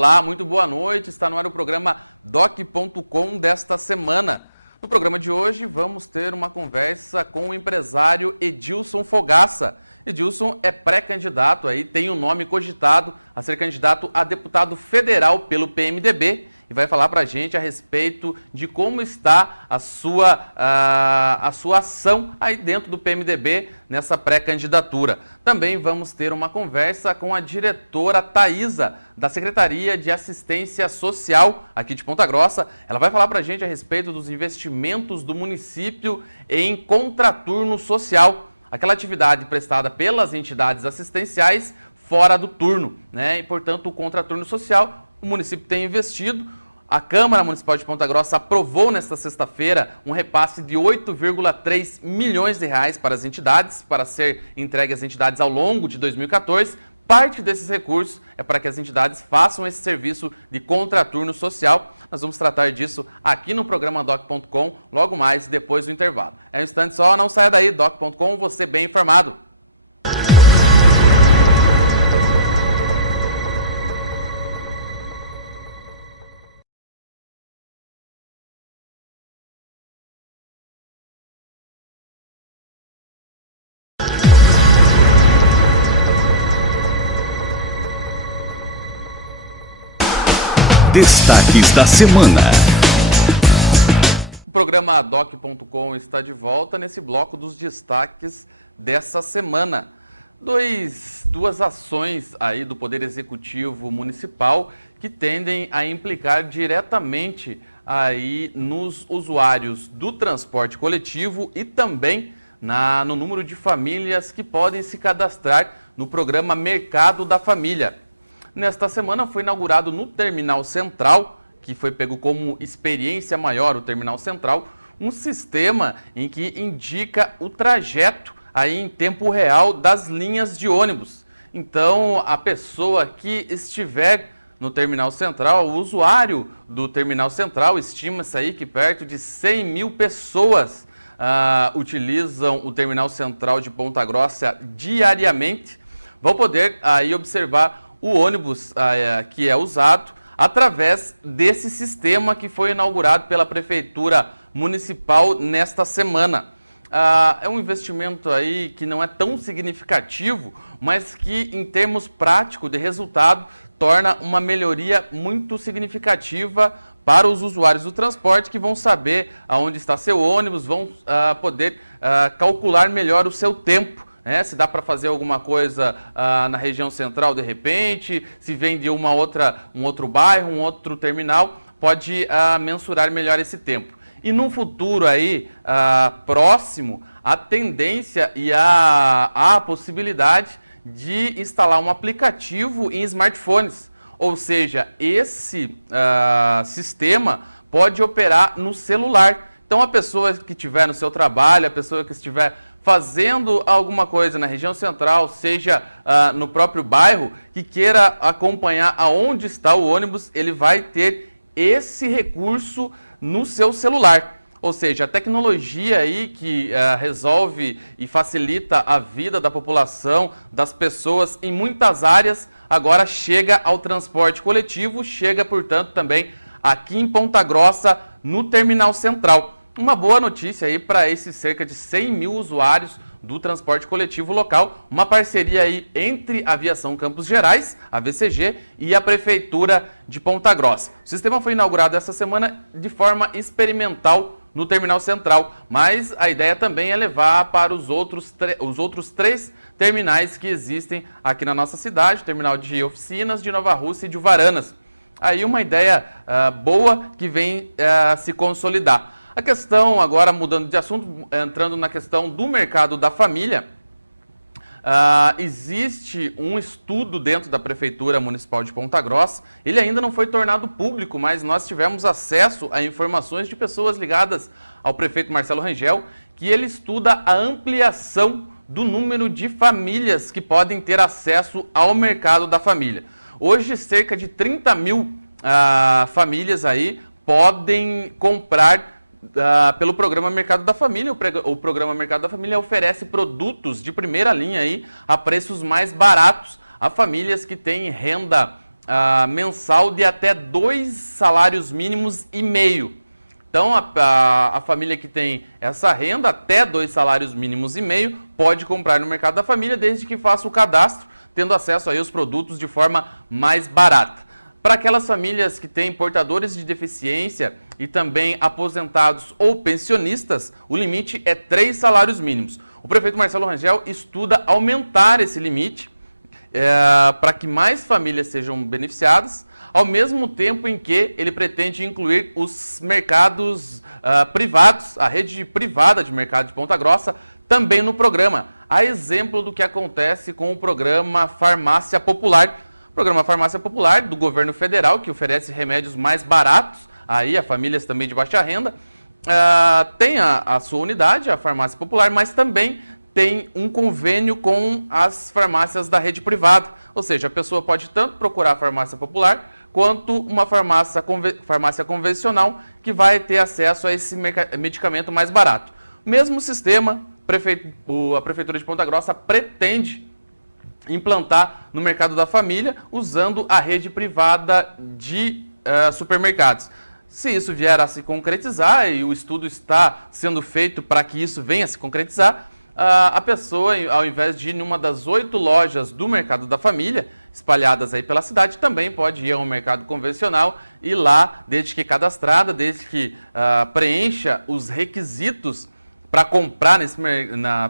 Olá, muito boa noite. Está no ar o programa Doc.com desta semana. No programa de hoje vamos ter uma conversa com o empresário Edilson Fogaça. Edilson é pré-candidato, tem um nome cogitado a ser candidato a deputado federal pelo PMDB e vai falar para a gente a respeito de como está a sua ação aí dentro do PMDB nessa pré-candidatura. Também vamos ter uma conversa com a diretora Thaisa, da Secretaria de Assistência Social aqui de Ponta Grossa. Ela vai falar para a gente a respeito dos investimentos do município em contraturno social, aquela atividade prestada pelas entidades assistenciais fora do turno, E, portanto, o contraturno social, o município tem investido. A Câmara Municipal de Ponta Grossa aprovou nesta sexta-feira um repasse de 8,3 milhões de reais para as entidades, para ser entregue às entidades ao longo de 2014. Parte desses recursos é para que as entidades façam esse serviço de contraturno social. Nós vamos tratar disso aqui no programa Doc.com, logo mais depois do intervalo. É um instante só, não saia daí, Doc.com, você bem informado. Destaques da semana. O programa Doc.com está de volta nesse bloco dos destaques dessa semana. Duas ações aí do Poder Executivo Municipal que tendem a implicar diretamente aí nos usuários do transporte coletivo e também no número de famílias que podem se cadastrar no programa Mercado da Família. Nesta semana foi inaugurado no Terminal Central, que foi pego como experiência maior, o Terminal Central, um sistema em que indica o trajeto aí em tempo real das linhas de ônibus. Então, a pessoa que estiver no Terminal Central, o usuário do Terminal Central, estima-se aí que perto de 100 mil pessoas utilizam o Terminal Central de Ponta Grossa diariamente, vão poder aí observar o ônibus que é usado através desse sistema que foi inaugurado pela Prefeitura Municipal nesta semana. É um investimento aí que não é tão significativo, mas que em termos práticos de resultado torna uma melhoria muito significativa para os usuários do transporte que vão saber aonde está seu ônibus, vão poder calcular melhor o seu tempo. Se dá para fazer alguma coisa na região central de repente, se vem de um outro bairro, um outro terminal, pode mensurar melhor esse tempo. E num futuro aí próximo, a tendência e a possibilidade de instalar um aplicativo em smartphones, ou seja, esse sistema pode operar no celular. Então a pessoa que estiver no seu trabalho, a pessoa que estiver fazendo alguma coisa na região central, seja no próprio bairro, que queira acompanhar aonde está o ônibus, ele vai ter esse recurso no seu celular. Ou seja, a tecnologia aí que resolve e facilita a vida da população, das pessoas em muitas áreas, agora chega ao transporte coletivo, chega, portanto, também aqui em Ponta Grossa, no Terminal Central. Uma boa notícia aí para esses cerca de 100 mil usuários do transporte coletivo local, uma parceria aí entre a Aviação Campos Gerais, a VCG, e a Prefeitura de Ponta Grossa. O sistema foi inaugurado essa semana de forma experimental no Terminal Central, mas a ideia também é levar para os outros três terminais que existem aqui na nossa cidade, o terminal de oficinas de Nova Rússia e de Uvaranas. Aí uma ideia boa que vem se consolidar. A questão, agora mudando de assunto, entrando na questão do mercado da família, existe um estudo dentro da Prefeitura Municipal de Ponta Grossa. Ele ainda não foi tornado público, mas nós tivemos acesso a informações de pessoas ligadas ao prefeito Marcelo Rangel, que ele estuda a ampliação do número de famílias que podem ter acesso ao mercado da família. Hoje, cerca de 30 mil famílias aí podem comprar pelo programa Mercado da Família. O programa Mercado da Família oferece produtos de primeira linha aí a preços mais baratos a famílias que têm renda mensal de até 2 salários mínimos e meio. Então, a família que tem essa renda, até 2 salários mínimos e meio, pode comprar no Mercado da Família, desde que faça o cadastro, tendo acesso aí aos produtos de forma mais barata. Para aquelas famílias que têm portadores de deficiência e também aposentados ou pensionistas, o limite é 3 salários mínimos. O prefeito Marcelo Rangel estuda aumentar esse limite para que mais famílias sejam beneficiadas, ao mesmo tempo em que ele pretende incluir os mercados privados, a rede privada de mercado de Ponta Grossa, também no programa. A exemplo do que acontece com o programa Farmácia Popular. O programa Farmácia Popular do governo federal, que oferece remédios mais baratos aí a famílias também de baixa renda, tem a sua unidade, a Farmácia Popular, mas também tem um convênio com as farmácias da rede privada. Ou seja, a pessoa pode tanto procurar a farmácia popular, quanto uma farmácia convencional que vai ter acesso a esse medicamento mais barato. Mesmo sistema, a Prefeitura de Ponta Grossa pretende implantar no mercado da família, usando a rede privada de supermercados. Se isso vier a se concretizar, e o estudo está sendo feito para que isso venha a se concretizar, a pessoa, ao invés de ir em uma das 8 lojas do Mercado da Família, espalhadas aí pela cidade, também pode ir ao mercado convencional e lá, desde que cadastrada, desde que preencha os requisitos para comprar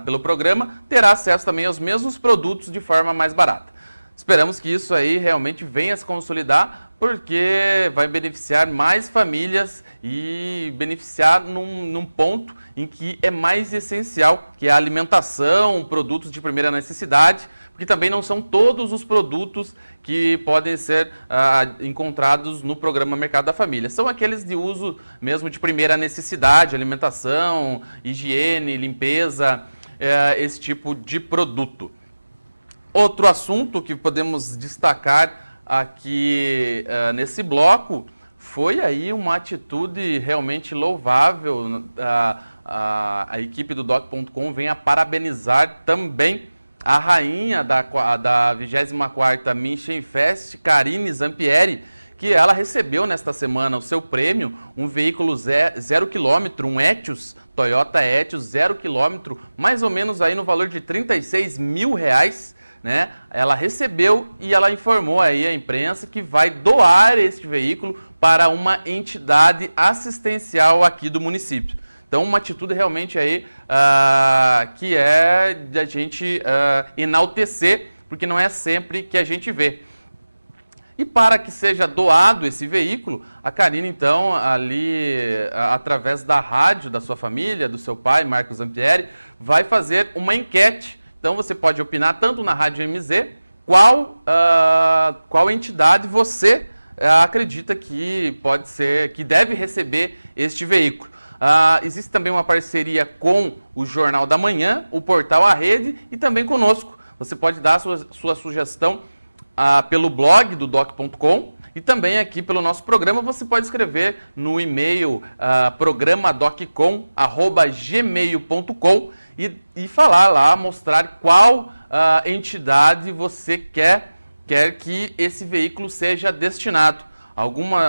pelo programa, terá acesso também aos mesmos produtos de forma mais barata. Esperamos que isso aí realmente venha a se consolidar, porque vai beneficiar mais famílias e beneficiar num ponto em que é mais essencial, que é a alimentação, produtos de primeira necessidade, porque também não são todos os produtos que podem ser encontrados no programa Mercado da Família. São aqueles de uso mesmo de primeira necessidade, alimentação, higiene, limpeza, esse tipo de produto. Outro assunto que podemos destacar aqui nesse bloco foi aí uma atitude realmente louvável. A equipe do Doc.com vem a parabenizar também a rainha da 24ª München Fest, Karine Zampieri, que ela recebeu nesta semana o seu prêmio, um veículo 0 km, um Etios, Toyota Etios 0 km, mais ou menos aí no valor de R$36 mil, né? Ela recebeu e ela informou aí à imprensa que vai doar este veículo para uma entidade assistencial aqui do município. Então, uma atitude realmente aí que é de a gente enaltecer, porque não é sempre que a gente vê. E para que seja doado esse veículo, a Karine, então, ali, através da rádio da sua família, do seu pai, Marcos Zampieri, vai fazer uma enquete. Então, você pode opinar tanto na Rádio MZ, qual entidade você acredita que pode ser, que deve receber este veículo. Existe também uma parceria com o Jornal da Manhã, o portal A Rede e também conosco. Você pode dar a sua sugestão pelo blog do Doc.com e também aqui pelo nosso programa. Você pode escrever no e-mail programadoccom@gmail.com e falar lá, mostrar qual entidade você quer que esse veículo seja destinado.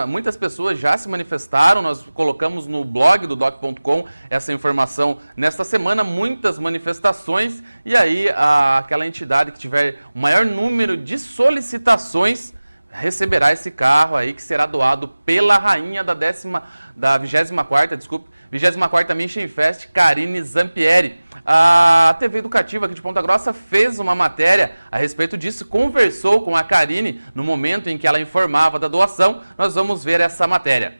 Muitas pessoas já se manifestaram, nós colocamos no blog do Doc.com essa informação nesta semana, muitas manifestações, e aí aquela entidade que tiver o maior número de solicitações receberá esse carro aí, que será doado pela rainha da 24ª München Fest, Karine Zampieri. A TV Educativa aqui de Ponta Grossa fez uma matéria a respeito disso, conversou com a Karine no momento em que ela informava da doação. Nós vamos ver essa matéria.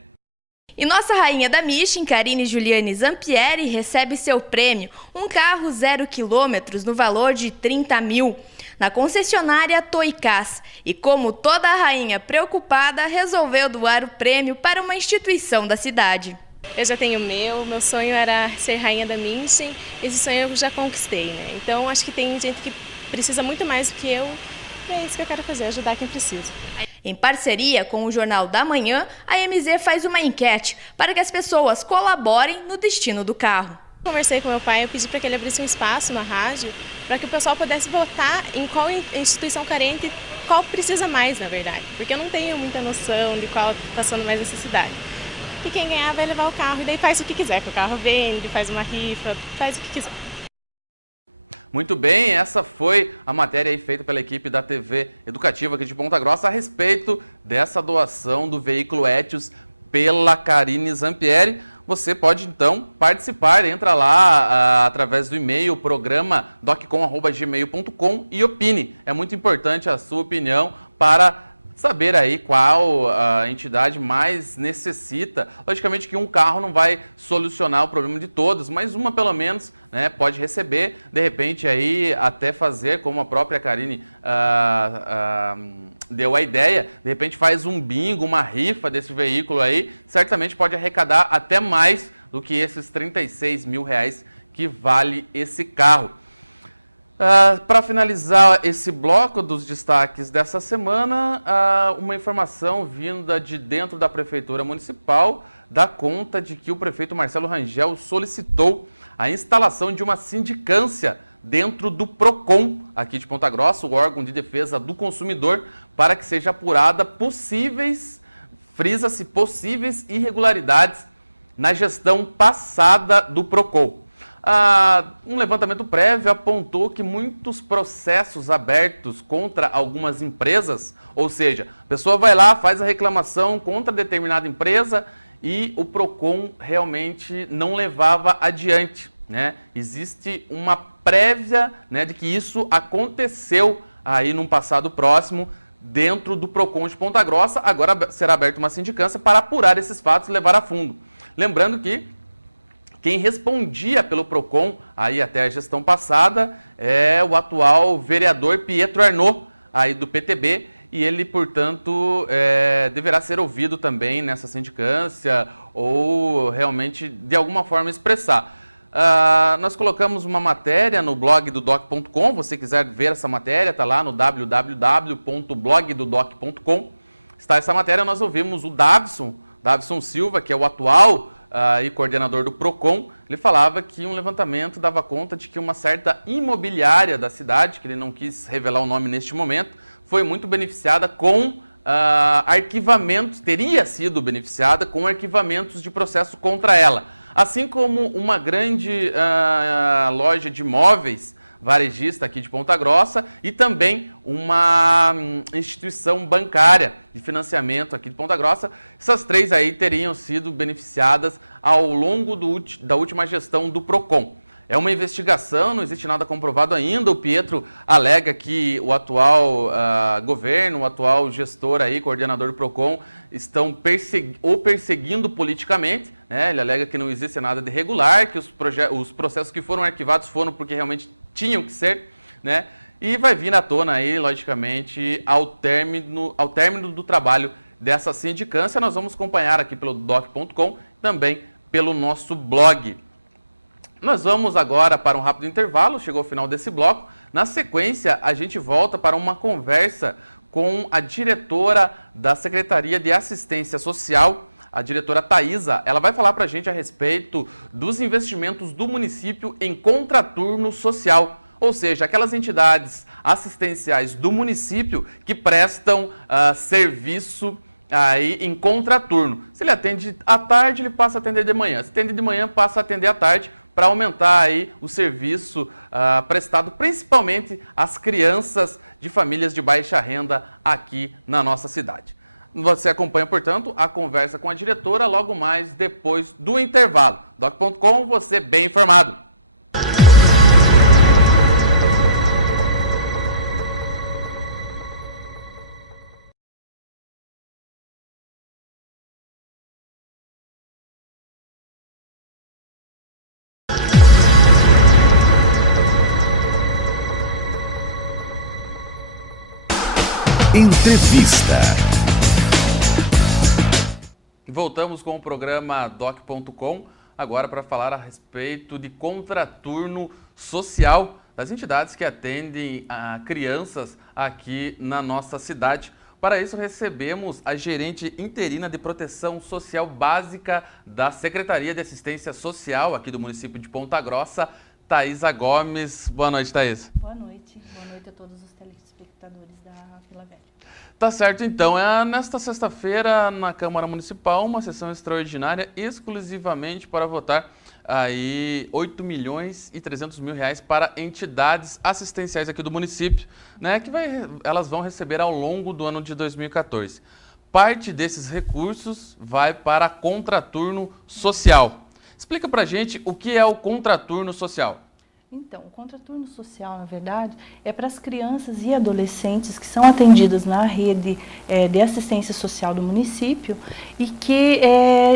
E nossa rainha da München, Karine Juliane Zampieri, recebe seu prêmio, um carro 0 km no valor de 30 mil, na concessionária Toicas. E como toda a rainha preocupada, resolveu doar o prêmio para uma instituição da cidade. Eu já tenho o meu sonho era ser rainha da München, esse sonho eu já conquistei, né? Então acho que tem gente que precisa muito mais do que eu, e é isso que eu quero fazer, ajudar quem precisa. Em parceria com o Jornal da Manhã, a MZ faz uma enquete para que as pessoas colaborem no destino do carro. Conversei com meu pai, eu pedi para que ele abrisse um espaço na rádio para que o pessoal pudesse votar em qual instituição carente, qual precisa mais, na verdade, porque eu não tenho muita noção de qual está passando mais necessidade. E quem ganhar vai levar o carro e daí faz o que quiser com o carro, vende, faz uma rifa, faz o que quiser. Muito bem, essa foi a matéria aí feita pela equipe da TV Educativa aqui de Ponta Grossa a respeito dessa doação do veículo Etios pela Karine Zampieri. Você pode então participar, entra lá através do e-mail programa doccom@gmail.com e opine. É muito importante a sua opinião para saber aí qual a entidade mais necessita. Logicamente que um carro não vai solucionar o problema de todos, mas uma pelo menos, né, pode receber, de repente aí até fazer, como a própria Karine deu a ideia, de repente faz um bingo, uma rifa desse veículo aí, certamente pode arrecadar até mais do que esses R$36 mil que vale esse carro. Para finalizar esse bloco dos destaques dessa semana, uma informação vinda de dentro da Prefeitura Municipal dá conta de que o prefeito Marcelo Rangel solicitou a instalação de uma sindicância dentro do PROCON, aqui de Ponta Grossa, o órgão de defesa do consumidor, para que seja apurada frisa-se possíveis irregularidades na gestão passada do PROCON. Um levantamento prévio apontou que muitos processos abertos contra algumas empresas, ou seja, a pessoa vai lá, faz a reclamação contra determinada empresa e o PROCON realmente não levava adiante, né? Existe uma prévia, né, de que isso aconteceu aí num passado próximo dentro do PROCON de Ponta Grossa. Agora será aberta uma sindicância para apurar esses fatos e levar a fundo. Lembrando que quem respondia pelo PROCON aí até a gestão passada é o atual vereador Pietro Arnaud, aí do PTB, e ele, portanto, deverá ser ouvido também nessa sindicância ou realmente de alguma forma expressar. Nós colocamos uma matéria no blog do doc.com, você quiser ver essa matéria, está lá no www.blogdodoc.com. Está essa matéria, nós ouvimos o Davison Silva, que é o atual e coordenador do PROCON. Ele falava que um levantamento dava conta de que uma certa imobiliária da cidade, que ele não quis revelar o nome neste momento, foi muito beneficiada com arquivamentos, teria sido beneficiada com arquivamentos de processo contra ela. Assim como uma grande loja de imóveis varejista aqui de Ponta Grossa e também uma instituição bancária de financiamento aqui de Ponta Grossa. Essas três aí teriam sido beneficiadas ao longo da última gestão do PROCON. É uma investigação, não existe nada comprovado ainda. O Pietro alega que o atual governo, o atual gestor aí, coordenador do PROCON, estão perseguindo politicamente, né? Ele alega que não existe nada de irregular, que os processos que foram arquivados foram porque realmente tinham que ser, né? E vai vir à tona aí, logicamente, ao término do trabalho dessa sindicância. Nós vamos acompanhar aqui pelo doc.com, também pelo nosso blog. Nós vamos agora para um rápido intervalo, chegou o final desse bloco. Na sequência, a gente volta para uma conversa com a diretora da Secretaria de Assistência Social, a diretora Thaisa. Ela vai falar para a gente a respeito dos investimentos do município em contraturno social, ou seja, aquelas entidades assistenciais do município que prestam serviço aí em contraturno. Se ele atende à tarde, ele passa a atender de manhã. Se atende de manhã, passa a atender à tarde, para aumentar aí o serviço prestado principalmente às crianças de famílias de baixa renda aqui na nossa cidade. Você acompanha, portanto, a conversa com a diretora logo mais depois do intervalo. Doc.com, você bem informado. Entrevista. Voltamos com o programa doc.com, agora para falar a respeito de contraturno social das entidades que atendem a crianças aqui na nossa cidade. Para isso, recebemos a gerente interina de proteção social básica da Secretaria de Assistência Social aqui do município de Ponta Grossa, Thaisa Gomes. Boa noite, Thaisa. Boa noite a todos os telespectadores da Vila Velha. Tá certo, então. Nesta sexta-feira, na Câmara Municipal, uma sessão extraordinária exclusivamente para votar aí 8.300.000 reais para entidades assistenciais aqui do município, né, que elas vão receber ao longo do ano de 2014. Parte desses recursos vai para contraturno social. Explica pra gente o que é o contraturno social. Então, o contraturno social, na verdade, é para as crianças e adolescentes que são atendidas na rede de assistência social do município e que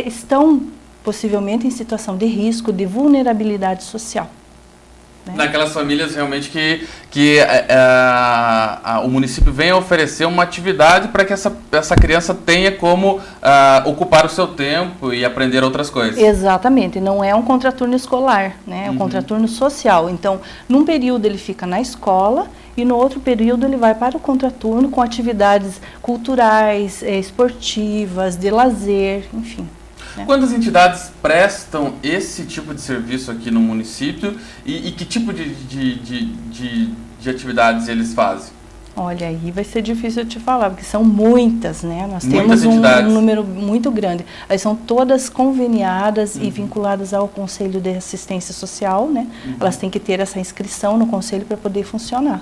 estão possivelmente em situação de risco, de vulnerabilidade social. Né? Naquelas famílias realmente que o município vem oferecer uma atividade para que essa criança tenha como ocupar o seu tempo e aprender outras coisas. Exatamente, não é um contraturno escolar, né? É um contraturno social. Então, num período ele fica na escola e no outro período ele vai para o contraturno com atividades culturais, esportivas, de lazer, enfim. Quantas entidades prestam esse tipo de serviço aqui no município e que tipo de atividades eles fazem? Olha, aí vai ser difícil eu te falar, porque são muitas, né? Nós Muitas temos entidades. um número muito grande. Elas são todas conveniadas e vinculadas ao Conselho de Assistência Social, né? Elas têm que ter essa inscrição no Conselho para poder funcionar.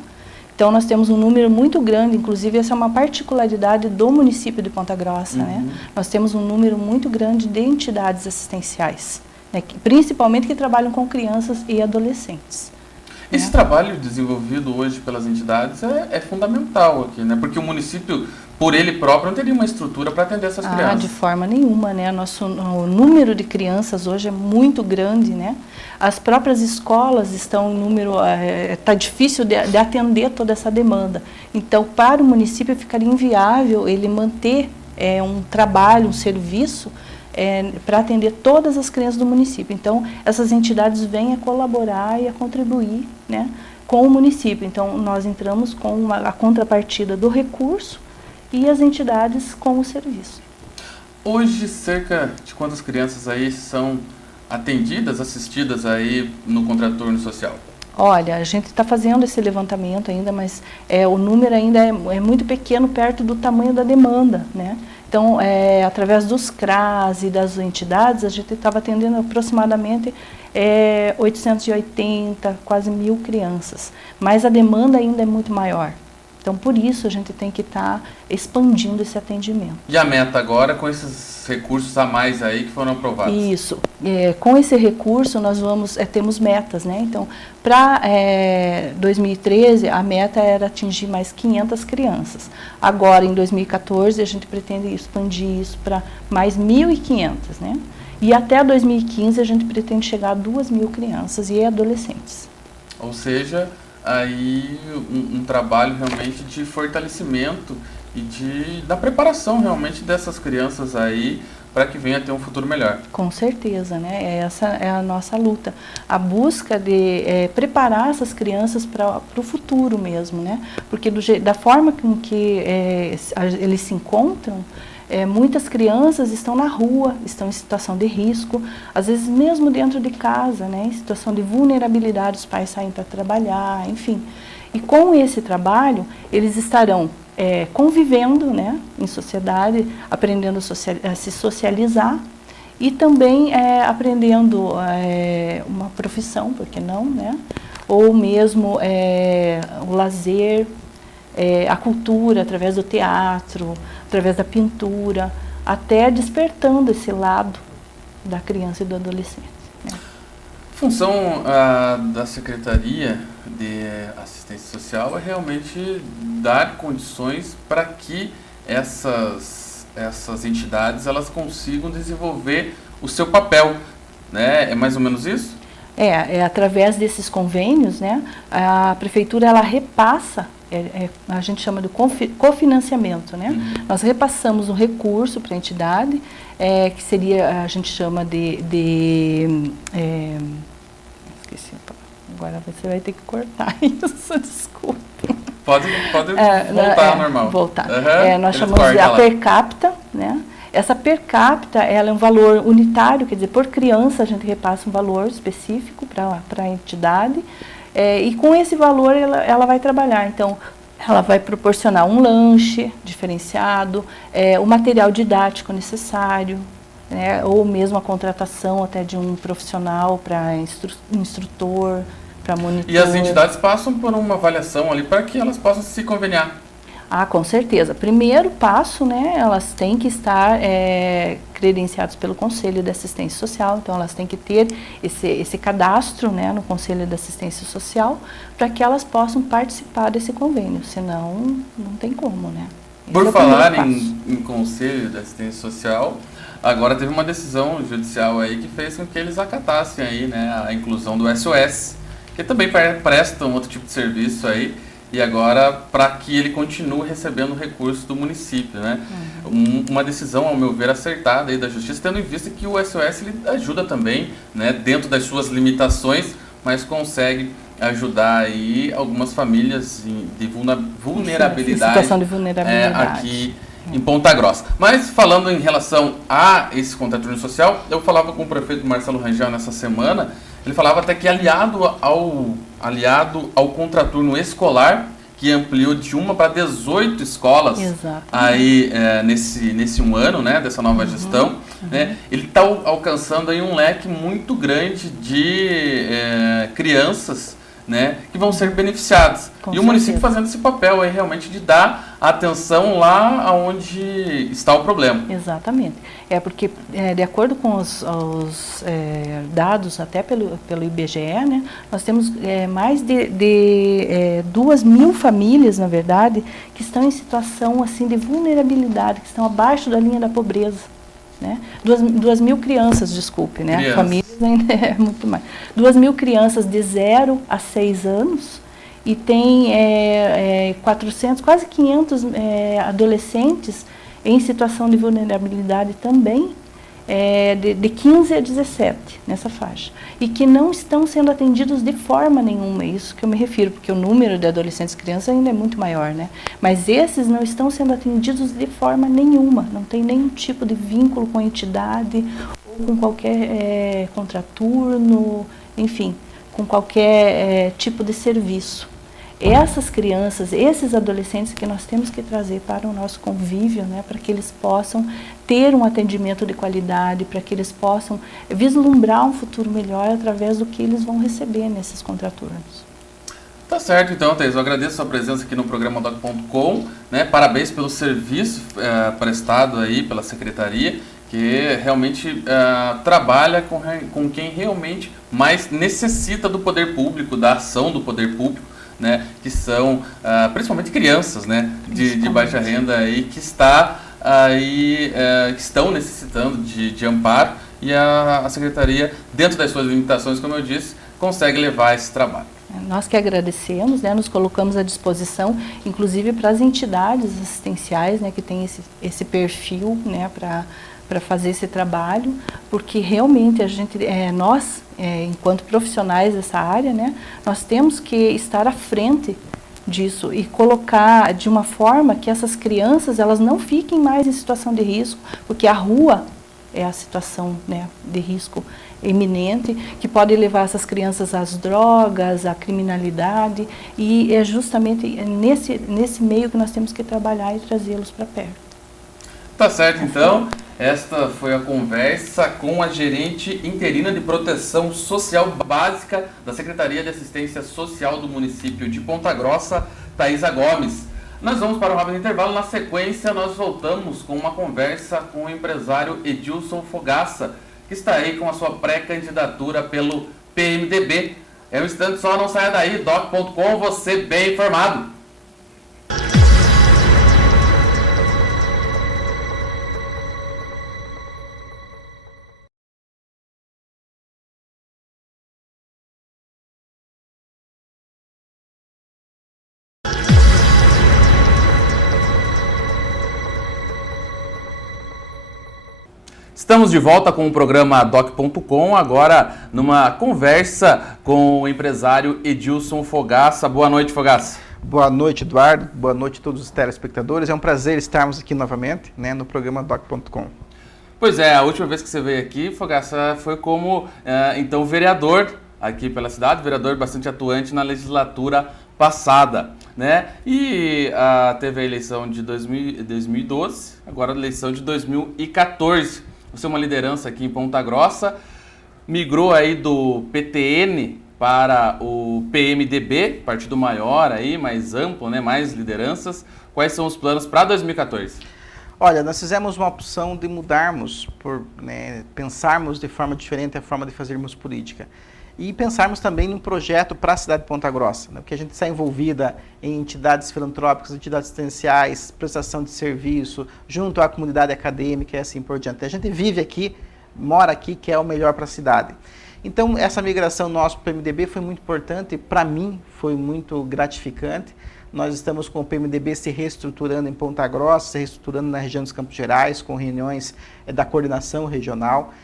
Então, nós temos um número muito grande, inclusive essa é uma particularidade do município de Ponta Grossa, né? Nós temos um número muito grande de entidades assistenciais, né? Principalmente que trabalham com crianças e adolescentes. Esse trabalho desenvolvido hoje pelas entidades é fundamental aqui, né? Porque o município, por ele próprio, não teria uma estrutura para atender essas crianças. De forma nenhuma, né? O número de crianças hoje é muito grande, né? As próprias escolas estão em número... Está difícil de atender toda essa demanda. Então, para o município ficaria inviável ele manter um trabalho, um serviço para atender todas as crianças do município. Então, essas entidades vêm a colaborar e a contribuir, né, com o município. Então, nós entramos com a contrapartida do recurso e as entidades com o serviço. Hoje, cerca de quantas crianças aí são atendidas, assistidas aí no contraturno social? Olha, a gente está fazendo esse levantamento ainda, mas o número ainda é muito pequeno perto do tamanho da demanda, né? Então, através dos CRAS e das entidades, a gente estava atendendo aproximadamente 880, quase 1.000 crianças. Mas a demanda ainda é muito maior. Então, por isso, a gente tem que estar expandindo esse atendimento. E a meta agora, com esses recursos a mais aí que foram aprovados? Isso. Com esse recurso, nós temos metas, né? Então, para 2013, a meta era atingir mais 500 crianças. Agora, em 2014, a gente pretende expandir isso para mais 1.500, né? E até 2015, a gente pretende chegar a 2.000 crianças e adolescentes. Ou seja, aí um trabalho realmente de fortalecimento e da preparação realmente dessas crianças aí para que venha a ter um futuro melhor. Com certeza, né? Essa é a nossa luta. A busca de preparar essas crianças para o futuro mesmo, né? Porque da forma com que eles se encontram, muitas crianças estão na rua, estão em situação de risco, às vezes mesmo dentro de casa, né? Em situação de vulnerabilidade, os pais saem para trabalhar, enfim. E com esse trabalho, eles estarão convivendo, né, em sociedade, aprendendo a se socializar e também aprendendo uma profissão, por que não, né? Ou mesmo o lazer, a cultura através do teatro, através da pintura, até despertando esse lado da criança e do adolescente. Né? A função da Secretaria de Assistência Social é realmente dar condições para que essas entidades elas consigam desenvolver o seu papel, né? É mais ou menos isso? Através desses convênios, né, a prefeitura ela repassa, a gente chama de cofinanciamento, né? Nós repassamos um recurso para a entidade, que seria, a gente chama esqueci, agora você vai ter que cortar isso, desculpa. Pode voltar ao normal. Voltar. Nós chamamos de a per capita, né? Essa per capita, ela é um valor unitário, quer dizer, por criança a gente repassa um valor específico para a entidade, e com esse valor ela vai trabalhar. Então, ela vai proporcionar um lanche diferenciado, o material didático necessário, né, ou mesmo a contratação até de um profissional para instrutor, para monitor. E as entidades passam por uma avaliação ali para que elas possam se conveniar. Ah, com certeza. Primeiro passo, né, elas têm que estar credenciadas pelo Conselho de Assistência Social, então elas têm que ter esse cadastro, né, no Conselho de Assistência Social, para que elas possam participar desse convênio, senão não tem como, né. Por falar em Conselho de Assistência Social, agora teve uma decisão judicial aí que fez com que eles acatassem aí, né, a inclusão do SOS, que também prestam outro tipo de serviço aí, e agora para que ele continue recebendo recursos do município, né? Uma decisão, ao meu ver, acertada aí da Justiça, tendo em vista que o SOS ele ajuda também, né, dentro das suas limitações, mas consegue ajudar aí algumas famílias de vulnerabilidade, situação de vulnerabilidade aqui em Ponta Grossa. Mas falando em relação a esse contraturno social, eu falava com o prefeito Marcelo Rangel nessa semana. Ele falava até que aliado ao contraturno escolar, que ampliou de 1 para 18 escolas. Exatamente. Aí nesse um ano, né, dessa nova gestão, né, ele está alcançando aí um leque muito grande de crianças, né, que vão ser beneficiadas. E o município fazendo esse papel aí realmente de dar atenção lá onde está o problema. Exatamente. Porque, de acordo com os dados, até pelo IBGE, né, nós temos mais de 2.000 famílias, na verdade, que estão em situação assim, de vulnerabilidade, que estão abaixo da linha da pobreza. Né? 2.000 crianças, desculpe, né? Famílias ainda é muito mais. 2.000 crianças de 0 a 6 anos e tem 400, quase 500 adolescentes em situação de vulnerabilidade também, de 15 a 17, nessa faixa. E que não estão sendo atendidos de forma nenhuma, é isso que eu me refiro, porque o número de adolescentes e crianças ainda é muito maior, né? Mas esses não estão sendo atendidos de forma nenhuma, não tem nenhum tipo de vínculo com a entidade, ou com qualquer contraturno, enfim, com qualquer tipo de serviço. Essas crianças, esses adolescentes que nós temos que trazer para o nosso convívio, né, para que eles possam ter um atendimento de qualidade, para que eles possam vislumbrar um futuro melhor através do que eles vão receber nesses contraturnos. Tá certo, então, Thais, eu agradeço a sua presença aqui no programa Doc.com, né, parabéns pelo serviço prestado aí pela Secretaria, que realmente trabalha com quem realmente mais necessita do poder público, da ação do poder público, né, que são principalmente crianças, né, de baixa renda aí, que estão necessitando de amparo, e a Secretaria, dentro das suas limitações, como eu disse, consegue levar esse trabalho. Nós que agradecemos, né, nos colocamos à disposição, inclusive para as entidades assistenciais, né, que têm esse perfil, né, para fazer esse trabalho, porque realmente nós, enquanto profissionais dessa área, né, nós temos que estar à frente disso e colocar de uma forma que essas crianças elas não fiquem mais em situação de risco, porque a rua é a situação, né, de risco iminente, que pode levar essas crianças às drogas, à criminalidade, e é justamente nesse meio que nós temos que trabalhar e trazê-los para perto. Tá certo, então. Esta foi a conversa com a gerente interina de proteção social básica da Secretaria de Assistência Social do município de Ponta Grossa, Thaisa Gomes. Nós vamos para um rápido intervalo. Na sequência, nós voltamos com uma conversa com o empresário Edilson Fogaça, que está aí com a sua pré-candidatura pelo PMDB. É um instante só, não saia daí. Doc.com, você bem informado. Estamos de volta com o programa Doc.com, agora numa conversa com o empresário Edilson Fogaça. Boa noite, Fogaça. Boa noite, Eduardo. Boa noite a todos os telespectadores. É um prazer estarmos aqui novamente, né, no programa Doc.com. Pois é, a última vez que você veio aqui, Fogaça, foi como, então, vereador aqui pela cidade, vereador bastante atuante na legislatura passada, né? E teve a eleição de 2012, agora a eleição de 2014. Você é uma liderança aqui em Ponta Grossa, migrou aí do PTN para o PMDB, partido maior aí, mais amplo, né? Mais lideranças. Quais são os planos para 2014? Olha, nós fizemos uma opção de mudarmos, pensarmos de forma diferente a forma de fazermos política. E pensarmos também num projeto para a cidade de Ponta Grossa, né? Porque a gente está envolvida em entidades filantrópicas, entidades assistenciais, prestação de serviço, junto à comunidade acadêmica e assim por diante. A gente vive aqui, mora aqui, que é o melhor para a cidade. Então, essa migração nossa para o PMDB foi muito importante, para mim foi muito gratificante. Nós estamos com o PMDB se reestruturando em Ponta Grossa, se reestruturando na região dos Campos Gerais, com reuniões da coordenação regional.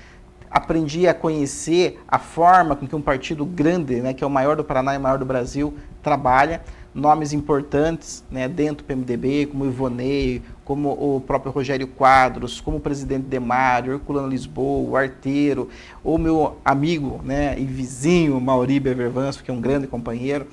Aprendi a conhecer a forma com que um partido grande, né, que é o maior do Paraná e o maior do Brasil, trabalha. Nomes importantes, né, dentro do PMDB, como o Ivonei, como o próprio Rogério Quadros, como o presidente Demário, Herculano Lisboa, o Arteiro, o meu amigo, né, e vizinho Mauribe Vervanço, que é um grande companheiro.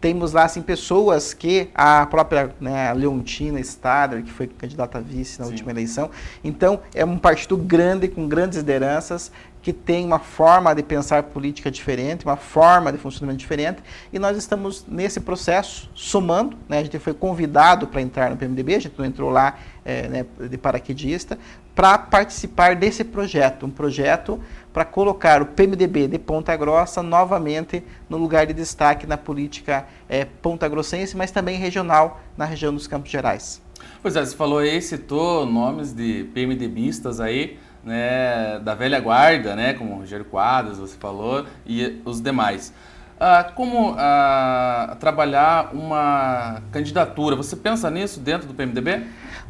Temos lá assim, pessoas que a própria, né, Leontina Stader, que foi candidata a vice na última eleição. Então, é um partido grande, com grandes lideranças, que tem uma forma de pensar política diferente, uma forma de funcionamento diferente, e nós estamos nesse processo, somando, né, a gente foi convidado para entrar no PMDB, a gente não entrou lá né, de paraquedista, para participar desse projeto, um projeto para colocar o PMDB de Ponta Grossa novamente no lugar de destaque na política pontagrossense, mas também regional, na região dos Campos Gerais. Pois é, você falou aí, citou nomes de PMDBistas aí, né, da velha guarda, né, como o Rogério Quadros, você falou, e os demais. Como trabalhar uma candidatura? Você pensa nisso dentro do PMDB?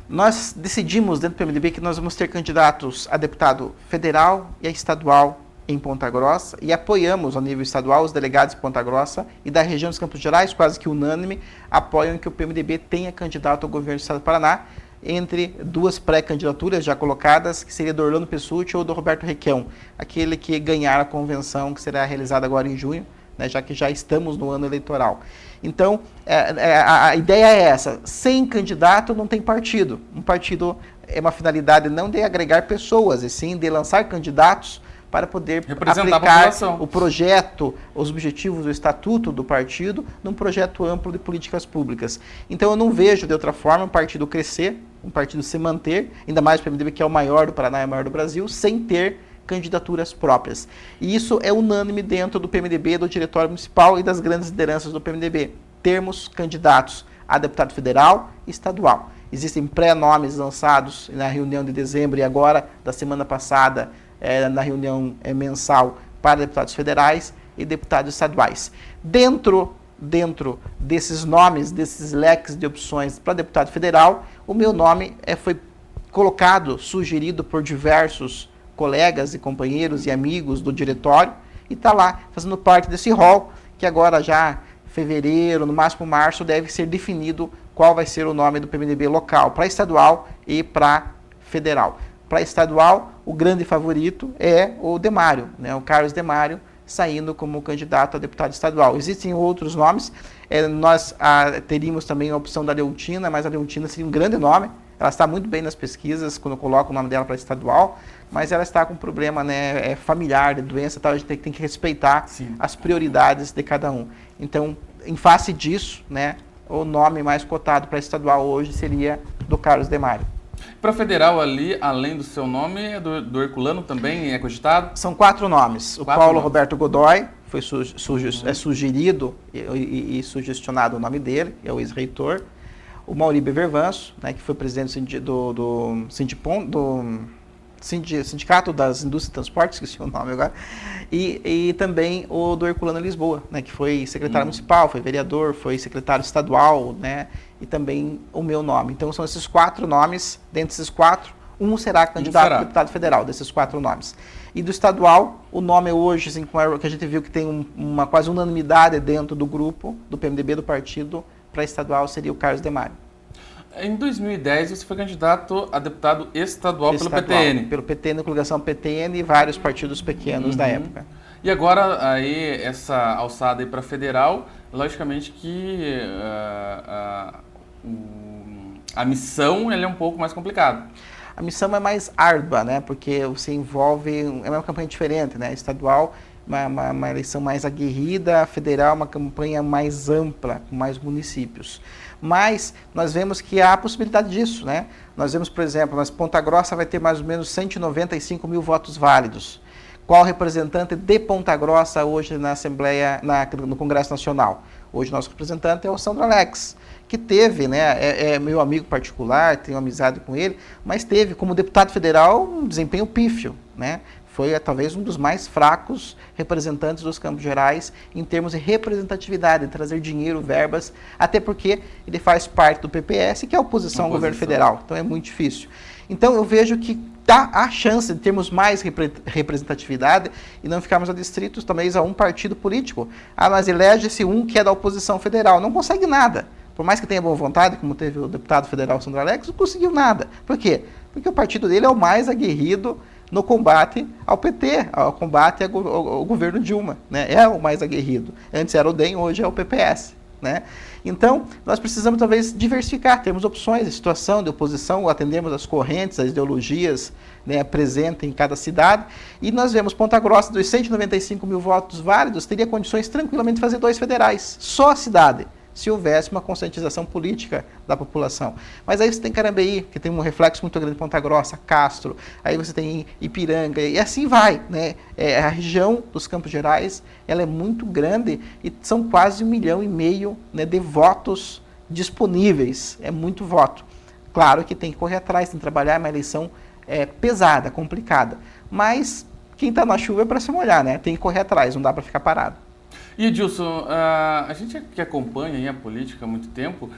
Nós decidimos dentro do PMDB que nós vamos ter candidatos a deputado federal e a estadual em Ponta Grossa e apoiamos ao nível estadual os delegados de Ponta Grossa e da região dos Campos Gerais, quase que unânime, apoiam que o PMDB tenha candidato ao governo do estado do Paraná entre duas pré-candidaturas já colocadas, que seria do Orlando Pessutti ou do Roberto Requião, aquele que ganhar a convenção que será realizada agora em junho, né, já que já estamos no ano eleitoral. Então, a ideia é essa, sem candidato não tem partido. Um partido é uma finalidade não de agregar pessoas, e sim de lançar candidatos para poder aplicar o projeto, os objetivos, o estatuto do partido num projeto amplo de políticas públicas. Então eu não vejo de outra forma um partido crescer, um partido se manter, ainda mais o PMDB que é o maior do Paraná e o maior do Brasil, sem ter candidaturas próprias. E isso é unânime dentro do PMDB, do Diretório Municipal e das grandes lideranças do PMDB. Termos candidatos a deputado federal e estadual. Existem pré-nomes lançados na reunião de dezembro e agora, da semana passada, na reunião mensal para deputados federais e deputados estaduais. Dentro desses nomes, desses leques de opções para deputado federal, o meu nome foi colocado, sugerido por diversos colegas e companheiros e amigos do diretório e está lá, fazendo parte desse rol, que agora já fevereiro, no máximo março, deve ser definido qual vai ser o nome do PMDB local, para estadual e para federal. Para estadual, o grande favorito é o Demário, né, o Carlos Demário, saindo como candidato a deputado estadual. Existem outros nomes, nós teríamos também a opção da Leontina, mas a Leontina seria um grande nome, ela está muito bem nas pesquisas, quando eu coloco o nome dela para estadual, mas ela está com um problema, né, familiar, de doença, tal, a gente tem que respeitar as prioridades de cada um. Então, em face disso, né, o nome mais cotado para estadual hoje seria do Carlos Demário. Para federal ali, além do seu nome, do Herculano também é cogitado? São 4 nomes. O Paulo Roberto Godoy foi sugerido e sugestionado o nome dele, é o ex-reitor. O Mauribe Vervanço, né, que foi presidente do Sindicato das Indústrias e Transportes, esqueci o nome agora, e também o do Herculano Lisboa, né, que foi secretário municipal, foi vereador, foi secretário estadual, né, e também o meu nome. Então são esses 4 nomes, dentre esses 4, um será candidato a deputado federal, desses 4 nomes. E do estadual, o nome hoje, assim, que a gente viu que tem uma quase unanimidade dentro do grupo, do PMDB, do partido, para estadual seria o Carlos Demário. Em 2010, você foi candidato a deputado estadual pelo PTN. Pelo PTN, coligação PTN e vários partidos pequenos da época. E agora, aí, essa alçada para federal, logicamente que a missão ela é um pouco mais complicada. A missão é mais árdua, né? Porque você envolve, é uma campanha diferente, né? Estadual, uma eleição mais aguerrida, federal, uma campanha mais ampla, com mais municípios. Mas nós vemos que há a possibilidade disso, né? Nós vemos, por exemplo, Ponta Grossa vai ter mais ou menos 195 mil votos válidos. Qual representante de Ponta Grossa hoje na Assembleia, no Congresso Nacional? Hoje nosso representante é o Sandro Alex, que teve, né, é meu amigo particular, tenho amizade com ele, mas teve como deputado federal um desempenho pífio, né? Foi talvez um dos mais fracos representantes dos Campos Gerais em termos de representatividade, de trazer dinheiro, verbas, até porque ele faz parte do PPS, que é a oposição ao governo federal, então é muito difícil. Então eu vejo que dá a chance de termos mais representatividade e não ficarmos adstritos talvez a um partido político. Ah, mas elege-se um que é da oposição federal, não consegue nada. Por mais que tenha boa vontade, como teve o deputado federal Sandro Alex, não conseguiu nada. Por quê? Porque o partido dele é o mais aguerrido no combate ao PT, ao combate ao governo Dilma, né? É o mais aguerrido. Antes era o DEM, hoje é o PPS, né? Então, nós precisamos talvez diversificar, termos opções de situação, de oposição, atendemos as correntes, as ideologias, né, presentes em cada cidade, e nós vemos Ponta Grossa, dos 195 mil votos válidos, teria condições tranquilamente de fazer 2 federais, só a cidade, se houvesse uma conscientização política da população. Mas aí você tem Carambeí, que tem um reflexo muito grande em Ponta Grossa, Castro, aí você tem Ipiranga, e assim vai, né? A região dos Campos Gerais, ela é muito grande e são quase 1,5 milhão, né, de votos disponíveis, é muito voto. Claro que tem que correr atrás, tem que trabalhar, é uma eleição pesada, complicada, mas quem está na chuva é para se molhar, né? Tem que correr atrás, não dá para ficar parado. E Edilson, a gente que acompanha aí a política há muito tempo,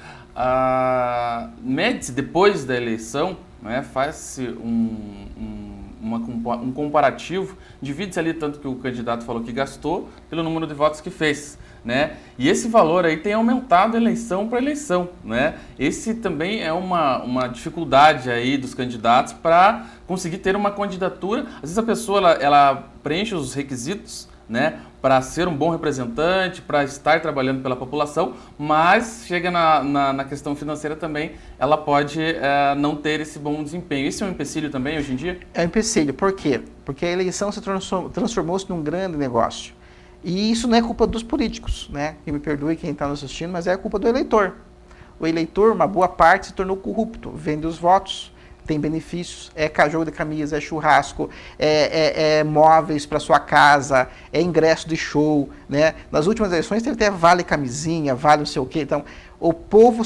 mede-se depois da eleição, né, faz-se um comparativo, divide-se ali tanto que o candidato falou que gastou pelo número de votos que fez, né? E esse valor aí tem aumentado eleição para eleição, né? Esse também é uma dificuldade aí dos candidatos para conseguir ter uma candidatura. Às vezes a pessoa ela preenche os requisitos, né, para ser um bom representante, para estar trabalhando pela população, mas chega na questão financeira também, ela pode não ter esse bom desempenho. Isso é um empecilho também hoje em dia? É um empecilho, por quê? Porque a eleição se transformou-se num grande negócio. E isso não é culpa dos políticos, né? Que me perdoe quem está nos assistindo, mas é a culpa do eleitor. O eleitor, uma boa parte, se tornou corrupto, vende os votos, tem benefícios, é jogo de camisa, é churrasco, é móveis para sua casa, é ingresso de show, né? Nas últimas eleições teve até vale camisinha, vale não sei o quê. Então, o povo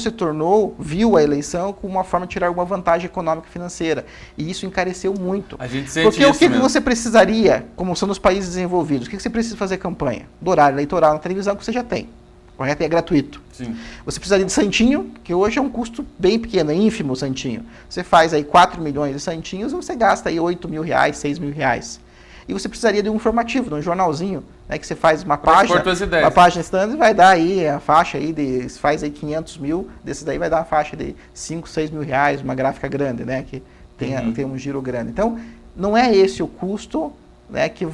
viu a eleição como uma forma de tirar alguma vantagem econômica e financeira. E isso encareceu muito. A gente sente porque o que você precisaria, como são nos países desenvolvidos, o que você precisa fazer campanha? Do horário eleitoral na televisão que você já tem. Correto? E é gratuito. Sim. Você precisaria de santinho, que hoje é um custo bem pequeno, é ínfimo o santinho. Você faz aí 4 milhões de santinhos e você gasta aí 8 mil reais, 6 mil reais. E você precisaria de um informativo, de um jornalzinho, né, que você faz uma página standard, vai dar aí a faixa aí, você faz aí 500 mil, desses daí vai dar uma faixa de 5, 6 mil reais, uma gráfica grande, né, que tem um giro grande. Então, não é esse o custo, né, que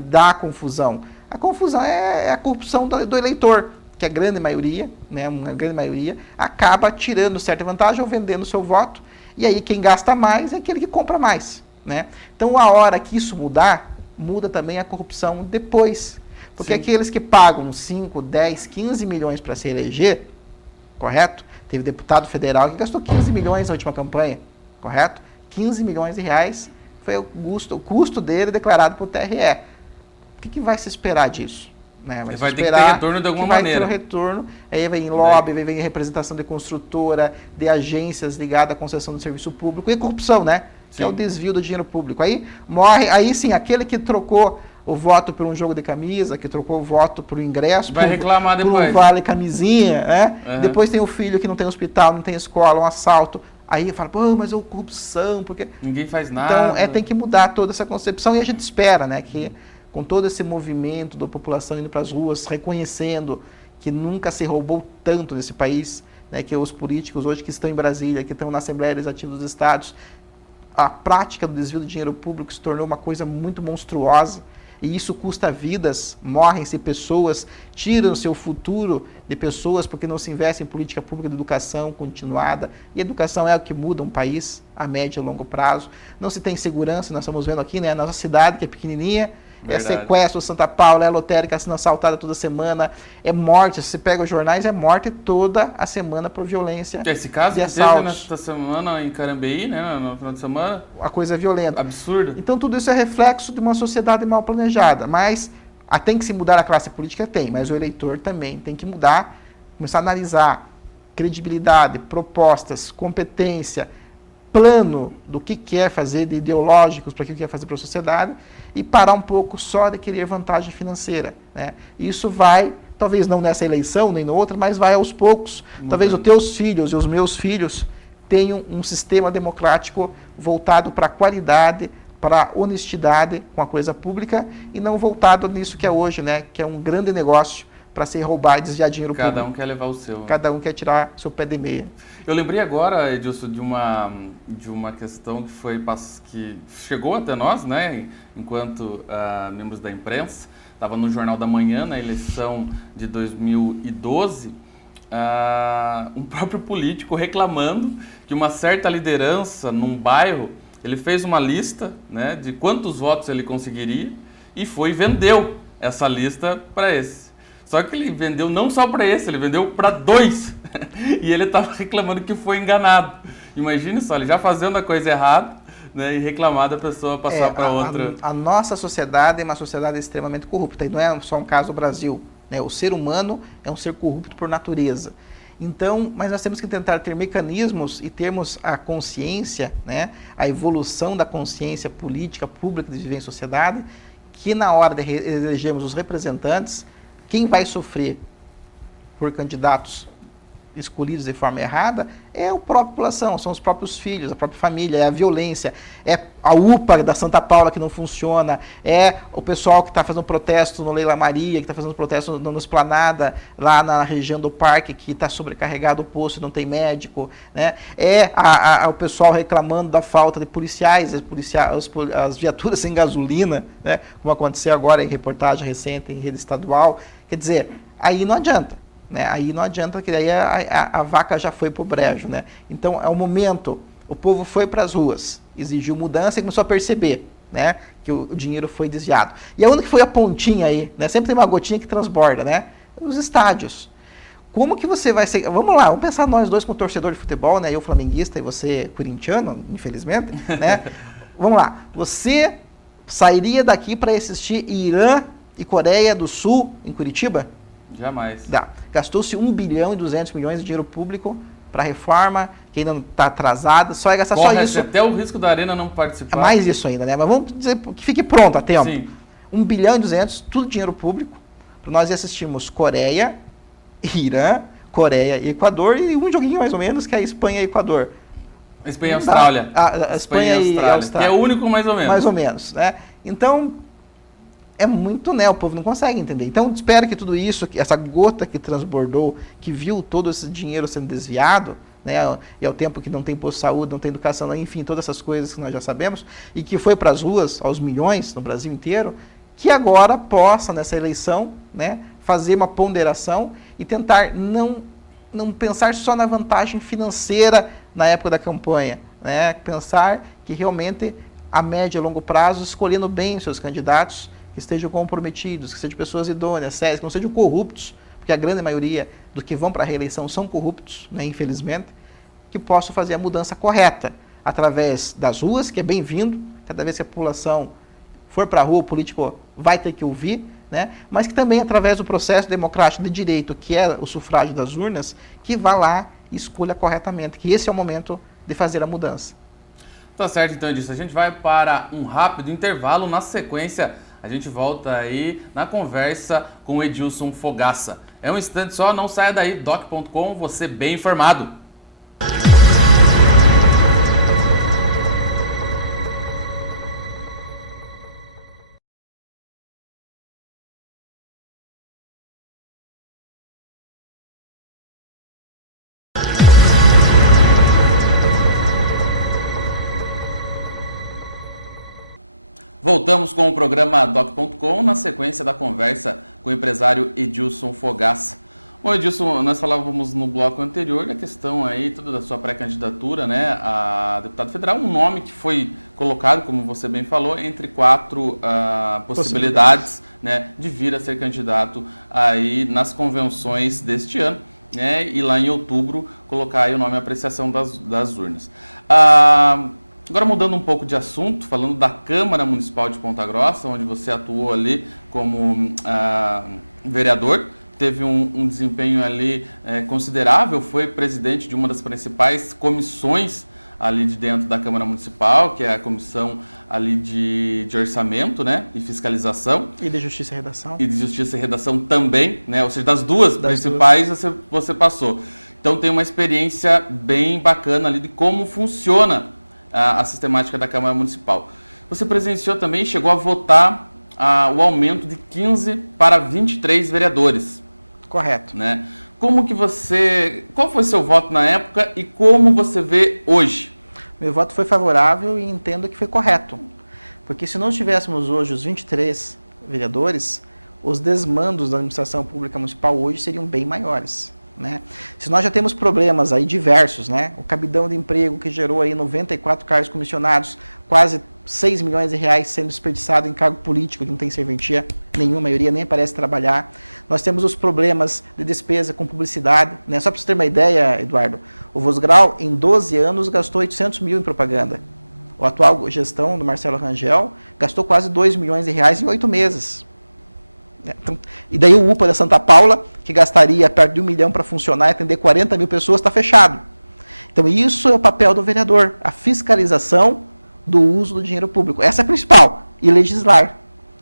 dá confusão. A confusão é a corrupção do eleitor, que a grande maioria, né, uma grande maioria, acaba tirando certa vantagem ou vendendo o seu voto, e aí quem gasta mais é aquele que compra mais, né? Então, a hora que isso mudar, muda também a corrupção depois. Porque aqueles que pagam 5, 10, 15 milhões para se eleger, correto? Teve deputado federal que gastou 15 milhões na última campanha, correto? 15 milhões de reais foi o custo dele declarado para o TRE. O que vai se esperar disso? Né? Vai ter que ter retorno de alguma maneira. Vai ter retorno, aí vem lobby, vem representação de construtora, de agências ligadas à concessão do serviço público e corrupção, né? Sim. Que é o desvio do dinheiro público. Aí sim, aquele que trocou o voto por um jogo de camisa, que trocou o voto por um ingresso, vai reclamar depois. Por um vale camisinha, né? Uhum. Depois tem o filho que não tem hospital, não tem escola, um assalto. Aí fala, pô, mas é corrupção, porque... Ninguém faz nada. Então, tem que mudar toda essa concepção e a gente espera, né, que com todo esse movimento da população indo para as ruas, reconhecendo que nunca se roubou tanto nesse país, né, que os políticos hoje que estão em Brasília, que estão na Assembleia Legislativa dos Estados, a prática do desvio do dinheiro público se tornou uma coisa muito monstruosa, e isso custa vidas, morrem-se pessoas, tiram seu futuro de pessoas porque não se investe em política pública de educação continuada. E educação é o que muda um país a médio e longo prazo. Não se tem segurança, nós estamos vendo aqui, né, a nossa cidade que é pequenininha, Verdade. É sequestro, Santa Paula, é lotérica sendo assaltada toda semana, é morte, se você pega os jornais, é morte toda a semana por violência. Esse caso de que teve assaltos. nesta semana em Carambeí, né, no final de semana, A coisa é violenta. absurdo. Então tudo isso é reflexo de uma sociedade mal planejada, mas tem que se mudar a classe política? Tem, mas o eleitor também tem que mudar, começar a analisar credibilidade, propostas, competência, plano do que quer fazer de ideológicos para o que quer fazer para a sociedade e parar um pouco só de querer vantagem financeira, né? Isso vai, talvez não nessa eleição nem na outra, mas vai aos poucos. Talvez os teus filhos e os meus filhos tenham um sistema democrático voltado para a qualidade, para a honestidade com a coisa pública e não voltado nisso que é hoje, né? Que é um grande negócio para se roubar e desviar dinheiro público. Cada um quer levar o seu. Cada um quer tirar seu pé de meia. Eu lembrei agora, Edilson, de uma questão que chegou até nós, né, enquanto membros da imprensa. Estava no Jornal da Manhã, na eleição de 2012, um próprio político reclamando que uma certa liderança num bairro, ele fez uma lista, né, de quantos votos ele conseguiria e foi e vendeu essa lista para esse. Só que ele vendeu não só para esse, ele vendeu para 2. E ele estava reclamando que foi enganado. Imagine só, ele já fazendo a coisa errada, né, e reclamar da pessoa passar para outra. A nossa sociedade é uma sociedade extremamente corrupta. E não é só um caso do Brasil, né? O ser humano é um ser corrupto por natureza. Então, mas nós temos que tentar ter mecanismos e termos a consciência, né, a evolução da consciência política, pública de viver em sociedade, que na hora de elegermos os representantes, quem vai sofrer por candidatos escolhidos de forma errada é a própria população, são os próprios filhos, a própria família, é a violência, é a UPA da Santa Paula que não funciona, é o pessoal que está fazendo protesto no Leila Maria, que está fazendo protesto no Esplanada, lá na região do parque, que está sobrecarregado o posto e não tem médico, né? É o pessoal reclamando da falta de policiais, as viaturas sem gasolina, né? Como aconteceu agora em reportagem recente em rede estadual. Quer dizer, aí não adianta. Né? Aí não adianta, que daí a vaca já foi para o brejo. Né? Então, é o momento, o povo foi para as ruas, exigiu mudança e começou a perceber, né, que o dinheiro foi desviado. E aonde que foi a pontinha aí? Né? Sempre tem uma gotinha que transborda, né? Os estádios. Como que você vai ser... Vamos lá, vamos pensar nós dois como torcedor de futebol, né? Eu flamenguista e você corintiano, infelizmente. Né? Vamos lá, você sairia daqui para assistir Irã e Coreia do Sul em Curitiba? Jamais. Gastou-se 1 bilhão e 200 milhões de dinheiro público para a reforma, que ainda não está atrasada, só ia gastar só isso. Até o risco da Arena não participar. É mais isso ainda, né? Mas vamos dizer que fique pronto a tempo. Sim. 1 bilhão e 200, tudo dinheiro público, para nós assistirmos Coreia, Irã, Coreia e Equador, e um joguinho mais ou menos, que é a Espanha e Equador. Espanha e Austrália. A Espanha e Austrália. Que é o único mais ou menos. Mais ou menos, né? Então, é muito, né? O povo não consegue entender. Então, espero que tudo isso, essa gota que transbordou, que viu todo esse dinheiro sendo desviado, né? E ao tempo que não tem posto de saúde, não tem educação, enfim, todas essas coisas que nós já sabemos, e que foi para as ruas, aos milhões, no Brasil inteiro, que agora possa, nessa eleição, né, fazer uma ponderação e tentar não pensar só na vantagem financeira na época da campanha, né? Pensar que realmente, a médio e longo prazo, escolhendo bem os seus candidatos, que estejam comprometidos, que sejam pessoas idôneas, sérias, que não sejam corruptos, porque a grande maioria dos que vão para a reeleição são corruptos, né, infelizmente, que possam fazer a mudança correta, através das ruas, que é bem-vindo, cada vez que a população for para a rua, o político vai ter que ouvir, né, mas que também através do processo democrático de direito, que é o sufrágio das urnas, que vá lá e escolha corretamente, que esse é o momento de fazer a mudança. Tá certo, então, Edilson. A gente vai para um rápido intervalo. Na sequência, a gente volta aí na conversa com o Edilson Fogaça. É um instante só, não saia daí, doc.com, você bem informado. Voltamos com o programa Doc.com na sequência da conversa com o empresário Edilson Fogaça. Bom, Edilson, nós falávamos no bloco anterior da questão aí, toda da sua pré-candidatura, né, a deputado federal, um nome que foi colocado, como você bem falou, entre 4 possibilidades, né, de vir a ser candidato aí nas convenções deste ano, né, e lá em outubro colocar aí o nome à apreciação das urnas. Agora mudando um pouco de assunto, falando da Câmara Municipal de Ponta Grossa, onde você atuou ali como vereador, teve um desempenho ali considerável, foi presidente de uma das principais comissões ali de dentro da Câmara Municipal, que é a comissão ali de orçamento, né, e fiscalização. E de Justiça e Redação. E de Justiça e Redação também, né, ou seja, das duas principais você passou. Então tem uma experiência bem bacana ali de como funciona a sistemática da Câmara Municipal. Você presenciou também, chegou a votar o aumento de 15 para 23 vereadores. Correto. Né? Qual foi seu voto na época e como você vê hoje? Meu voto foi favorável e entendo que foi correto. Porque se não tivéssemos hoje os 23 vereadores, os desmandos da administração pública municipal hoje seriam bem maiores. Né? Se nós já temos problemas aí diversos, né? O cabidão de emprego que gerou aí 94 cargos comissionados, quase 6 milhões de reais sendo desperdiçado em cargo político que não tem serventia nenhuma, a maioria nem parece trabalhar. Nós temos os problemas de despesa com publicidade, né? Só para você ter uma ideia, Eduardo, o Vosgrau em 12 anos gastou 800 mil em propaganda. A atual gestão do Marcelo Rangel gastou quase 2 milhões de reais em 8 meses. Então, e daí o UPA da Santa Paula, que gastaria perto de 1 milhão para funcionar e atender 40 mil pessoas, está fechado. Então isso é o papel do vereador, a fiscalização do uso do dinheiro público. Essa é a principal. E legislar.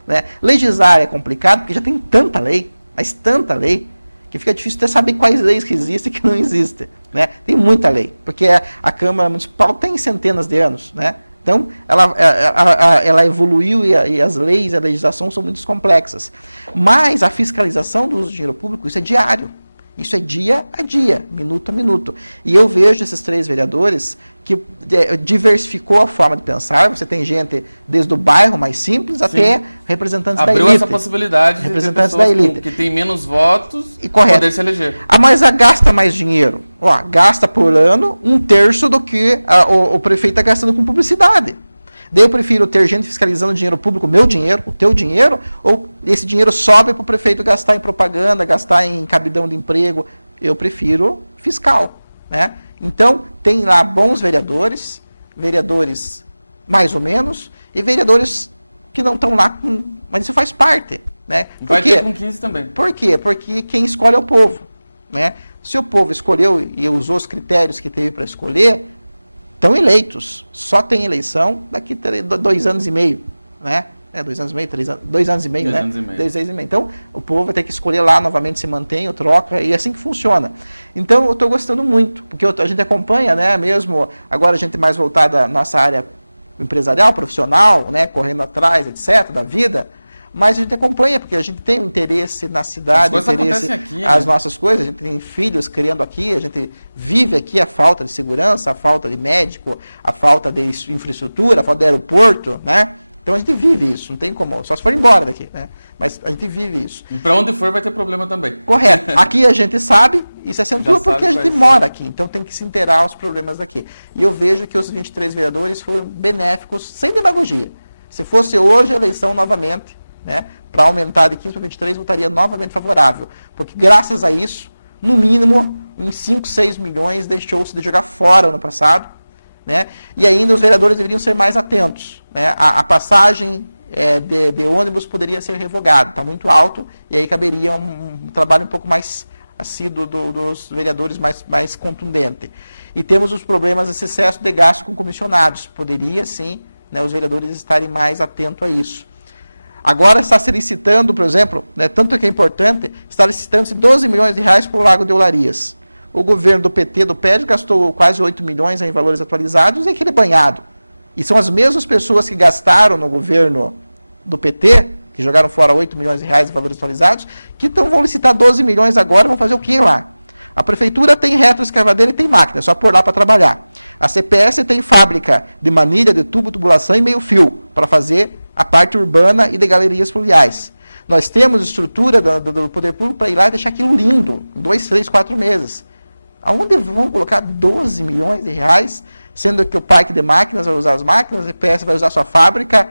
Né? Legislar é complicado porque já tem tanta lei, mas tanta lei, que fica difícil até saber quais leis que existem e que não existem. Né? Tem muita lei, porque a Câmara Municipal tem centenas de anos, né? Então, ela evoluiu e as leis, a legislação são muito complexas. Mas a fiscalização do uso do dinheiro público, isso é diário. Isso é dia a dia, minuto a minuto. E eu vejo esses 3 vereadores que diversificou a forma de pensar. Você tem gente desde o bairro mais simples até representantes da elite. Abriu essa possibilidade representantes de da elite. Que tem menos votos e poder se eleger. Mas gasta mais dinheiro. Gasta por ano 1/3 do que o prefeito está gastando com publicidade. Daí eu prefiro ter gente fiscalizando o dinheiro público, o meu dinheiro, o teu dinheiro, ou esse dinheiro sobe para o prefeito gastar em propaganda, gastar em cabidão de emprego. Eu prefiro fiscal. Né? Então, tem lá bons vereadores mais ou menos, e vereadores que não estão lá, mas isso faz parte. Né? Vai ter com 15 também. Por quê? Porque quem escolhe é o povo. Né? Se o povo escolheu e usou os critérios que teve para escolher, estão eleitos. Só tem eleição daqui a 2 anos e meio. Né? 2 anos e meio, 3 anos, 2 anos e meio, 2 né? anos e meio. 2 anos e meio. Então, o povo vai ter que escolher lá, novamente se mantém, ou troca, e é assim que funciona. Então, eu estou gostando muito, porque a gente acompanha, né, mesmo agora a gente mais voltada à nossa área empresarial, profissional, né, correndo atrás, etc., da vida, mas a gente acompanha, porque a gente tem um interesse na cidade, interesse aqui, as né? nossas coisas, a gente tem filhos criando aqui, a gente vive aqui a falta de segurança, a falta de médico, a falta de infraestrutura, a falta de aeroporto, né? Então a gente vive isso, não tem como, só se for embora daqui, né? Mas a gente vive isso. E para onde for vai ter problema também. Correto. Aqui a gente sabe, e se acentua porque a gente mora aqui, então tem que se inteirar os problemas daqui. E eu vejo que os 23 vereadores foram benéficos, sem demagogia. Se fosse hoje a eleição novamente, né, para aumentar de 15 para 23, votaria novamente favorável. Porque graças a isso, no mínimo, em 5, 6 milhões deixou-se de jogar fora ano passado. Né, e ainda os vereadores deveriam ser mais atentos. Né, a passagem de ônibus poderia ser revogada, está muito alto, e aí caberia um trabalho um pouco mais assíduo dos vereadores, mais contundente. E temos os problemas desse excesso de gasto com comissionados. Poderia, sim, né, os vereadores estarem mais atentos a isso. Agora está se licitando, por exemplo, né, tanto que é importante, está licitando-se 12 milhões de reais para o Lago de Olarias. O governo do PT, do PED, gastou quase 8 milhões em valores atualizados e aquele banhado. E são as mesmas pessoas que gastaram no governo do PT, que jogaram fora 8 milhões de reais em valores atualizados, que então vão licitar 12 milhões agora, vão fazer o que lá? A prefeitura tem retroescavadeira e tem máquina, é só pôr lá para trabalhar. A CPS tem fábrica de manilha, de tubo, tubulação e meio fio para fazer a parte urbana e de galerias fluviais. Nós temos estrutura do poder público para ir lá e deixar aquilo lindo, 2, 3, 4 meses. Aonde vão colocar 12 milhões de reais, sendo que o parque de máquinas vai usar as máquinas, a EPS vai usar a sua fábrica,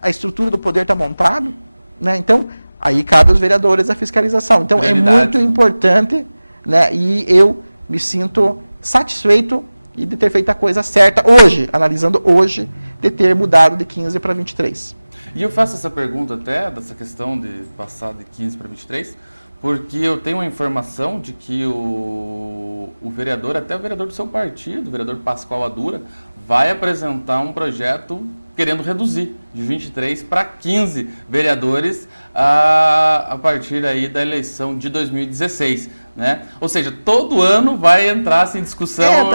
a estrutura do poder está montado, né? Então, aí cabe aos vereadores a fiscalização. Então, é muito importante, né? E eu me sinto satisfeito de ter feito a coisa certa hoje, analisando hoje, de ter mudado de 15 para 23. E eu faço essa pergunta até, dessa questão de passar de 15 para 23, porque eu tenho uma informação de que o vereador, até o vereador do seu partido, o vereador Pascoal Adura, vai apresentar um projeto querendo reduzir de 23 para 15 vereadores a partir aí da eleição de 2016, né? Ou seja, todo ano vai entrar em discussão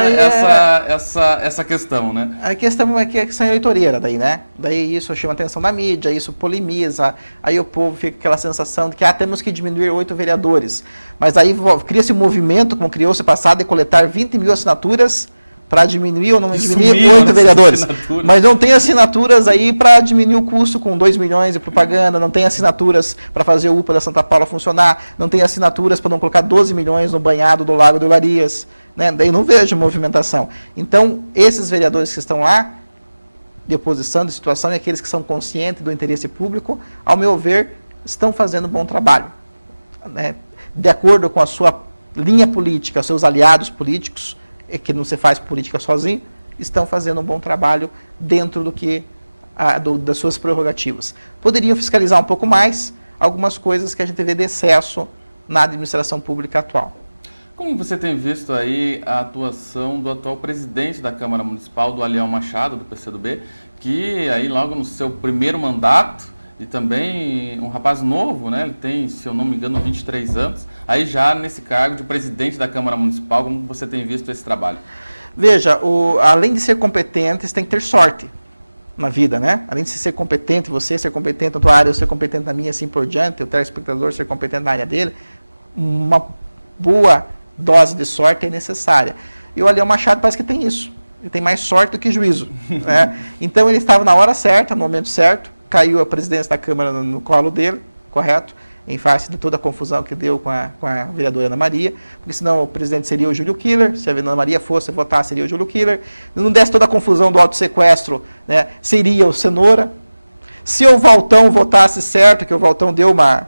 essa questão, né? A questão é que a questão eleitoreira daí, né? Daí isso chama a atenção da mídia, isso polemiza, aí o povo fica com aquela sensação de que temos que diminuir 8 vereadores. Mas aí cria-se um movimento, como criou-se passado, de coletar 20 mil assinaturas para diminuir ou não diminuir 8 vereadores. Mas não tem assinaturas aí para diminuir o custo com 2 milhões de propaganda, não tem assinaturas para fazer o UPA da Santa Paula funcionar, não tem assinaturas para não colocar 12 milhões no banhado do Lago do Larias, né? Daí não vejo movimentação. Então, esses vereadores que estão lá, de oposição, de situação, e aqueles que são conscientes do interesse público, ao meu ver, estão fazendo um bom trabalho, né? De acordo com a sua linha política, seus aliados políticos, que não se faz política sozinho, estão fazendo um bom trabalho dentro do que das suas prerrogativas. Poderiam fiscalizar um pouco mais algumas coisas que a gente vê de excesso na administração pública atual. Como você tem visto aí a atuação do atual presidente da Câmara Municipal, do Aliel Machado, do PCdoB, que aí logo no seu primeiro mandato, e também um rapaz novo, né? Ele tem, se eu não me engano, 23 anos, aí já nesse cargo de presidente da Câmara Municipal, como você tem visto esse trabalho? Veja, além de ser competente, você tem que ter sorte na vida, né? Além de ser competente, você ser competente na tua área, eu ser competente na minha, assim por diante, o telespectador ser competente na área dele, uma boa dose de sorte é necessária. E o Aliel Machado parece que tem isso. Ele tem mais sorte do que juízo, né? Então ele estava na hora certa, no momento certo, caiu a presidência da Câmara no colo dele, correto? Em face de toda a confusão que deu com a vereadora Ana Maria, porque senão o presidente seria o Júlio Killer, se a Ana Maria fosse votar, seria o Júlio Killer. Não desse toda a confusão do auto-sequestro, né, seria o Cenoura. Se o Valtão votasse certo, que o Valtão deu uma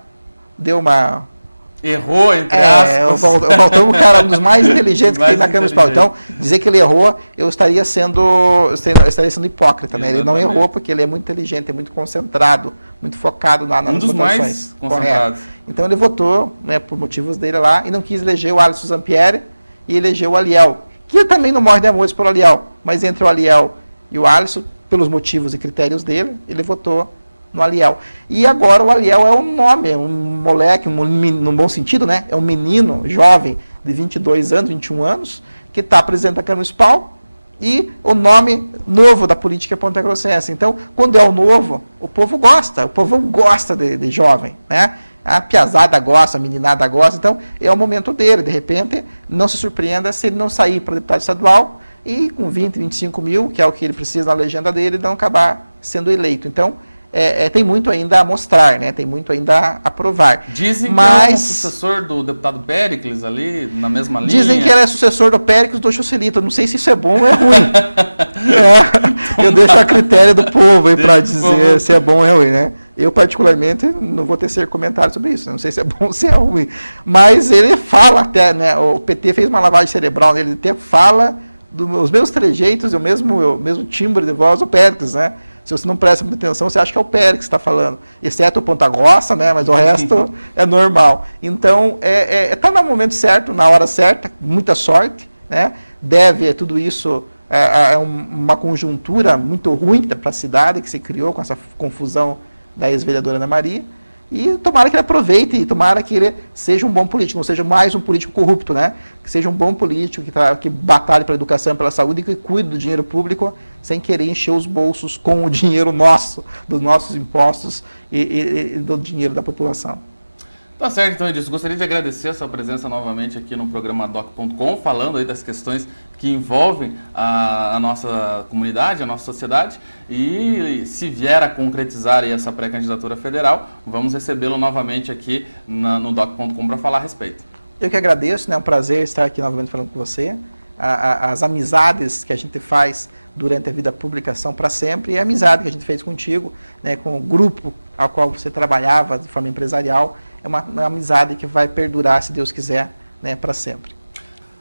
errou, entre aspas. O Valtão é um cara um dos mais inteligentes que tem na Câmara Municipal. Então, dizer que ele errou, eu estaria sendo hipócrita, né? Ele não errou porque ele é muito inteligente, é muito concentrado, muito focado nas votações. Um dos mais concentrados. Então ele votou, né, por motivos dele lá, e não quis eleger o Alisson Zampieri, e elegeu o Aliel, que ele também não morre de amores por Aliel, mas entre o Aliel e o Alisson, pelos motivos e critérios dele, ele votou no Aliel. E agora o Aliel é um nome, um moleque, no bom sentido, né? É um menino jovem de 22 anos, 21 anos, que está presidente da Câmara Municipal e o nome novo da política pontagrossense. Então, quando é o novo, o povo gosta de jovem, né? A piazada gosta, a meninada gosta, então é o momento dele. De repente, não se surpreenda se ele não sair para deputado estadual e com 20, 25 mil, que é o que ele precisa na legenda dele, não acabar sendo eleito. Então, tem muito ainda a mostrar, né? Tem muito ainda a provar. Dizem que é um sucessor do deputado Péricles ali, na mesma linha. Dizem que ele é sucessor do Péricles do Juscelito. Não sei se isso é bom ou é ruim. Eu deixo a critério do povo aí para dizer se é bom ou é ruim, né? Eu, particularmente, não vou tecer comentário sobre isso. Não sei se é bom ou se é ruim. Mas ele fala até, né? O PT fez uma lavagem cerebral nele, ele até fala dos meus trejeitos e o mesmo timbre de voz do Péricles, né? Se você não presta muita atenção, você acha que é o Péricles que está falando. Exceto o Ponta Grossa, né? Mas o resto é normal. Então, está no momento certo, na hora certa, muita sorte, né? Deve tudo isso uma conjuntura muito ruim para a cidade que se criou com essa confusão da ex-vereadora Ana Maria. E tomara que ele aproveite e tomara que ele seja um bom político, não seja mais um político corrupto, né? Que seja um bom político, que batalhe pela educação, pela saúde e que cuide do dinheiro público sem querer encher os bolsos com o dinheiro nosso, dos nossos impostos e do dinheiro da população. Tá certo, então, Edilson. Gostaria de agradecer a sua presença novamente aqui no programa Doc.com, falando aí das questões que envolvem a nossa comunidade, a nossa sociedade. E se vier a concretizar aí essa pré-candidatura federal, vamos recebê-lo novamente aqui no Doc.com para falar a respeito. Eu que agradeço, né? É um prazer estar aqui novamente falando com você. As amizades que a gente faz durante a vida pública são para sempre, e a amizade que a gente fez contigo, né, com o grupo ao qual você trabalhava de forma empresarial, é uma amizade que vai perdurar, se Deus quiser, né, para sempre.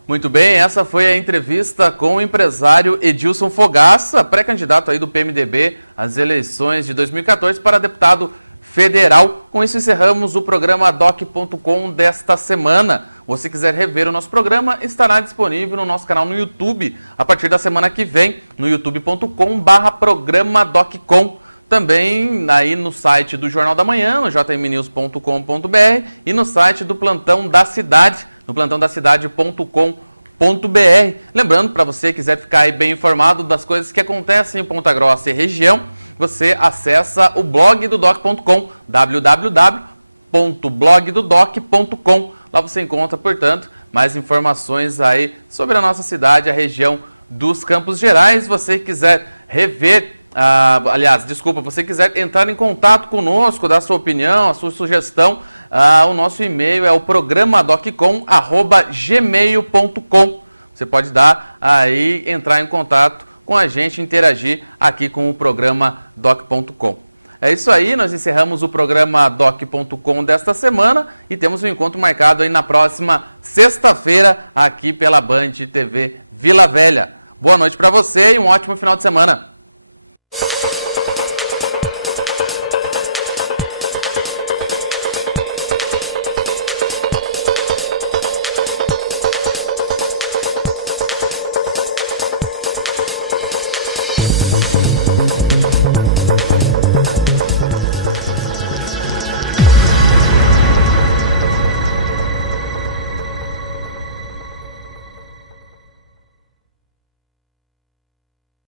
Muito bem, essa foi a entrevista com o empresário Edilson Fogaça, pré-candidato aí do PMDB às eleições de 2014 para deputado federal. Com isso encerramos o programa Doc.com desta semana. Se você quiser rever o nosso programa, estará disponível no nosso canal no YouTube a partir da semana que vem, no youtube.com/programa Doc.com. Também aí no site do Jornal da Manhã, no jmnews.com.br, e no site do Plantão da Cidade, no plantãodacidade.com.br. Lembrando, para você que quiser ficar aí bem informado das coisas que acontecem em Ponta Grossa e região, você acessa o blog do Doc.com, www.blogdodoc.com. Lá você encontra, portanto, mais informações aí sobre a nossa cidade, a região dos Campos Gerais. Você quiser rever, você quiser entrar em contato conosco, dar sua opinião, a sua sugestão, o nosso e-mail é o programadoccom@gmail.com. Você pode entrar em contato com a gente, interagir aqui com o programa Doc.com. É isso aí, nós encerramos o programa Doc.com desta semana e temos um encontro marcado aí na próxima sexta-feira aqui pela Band TV Vila Velha. Boa noite para você e um ótimo final de semana.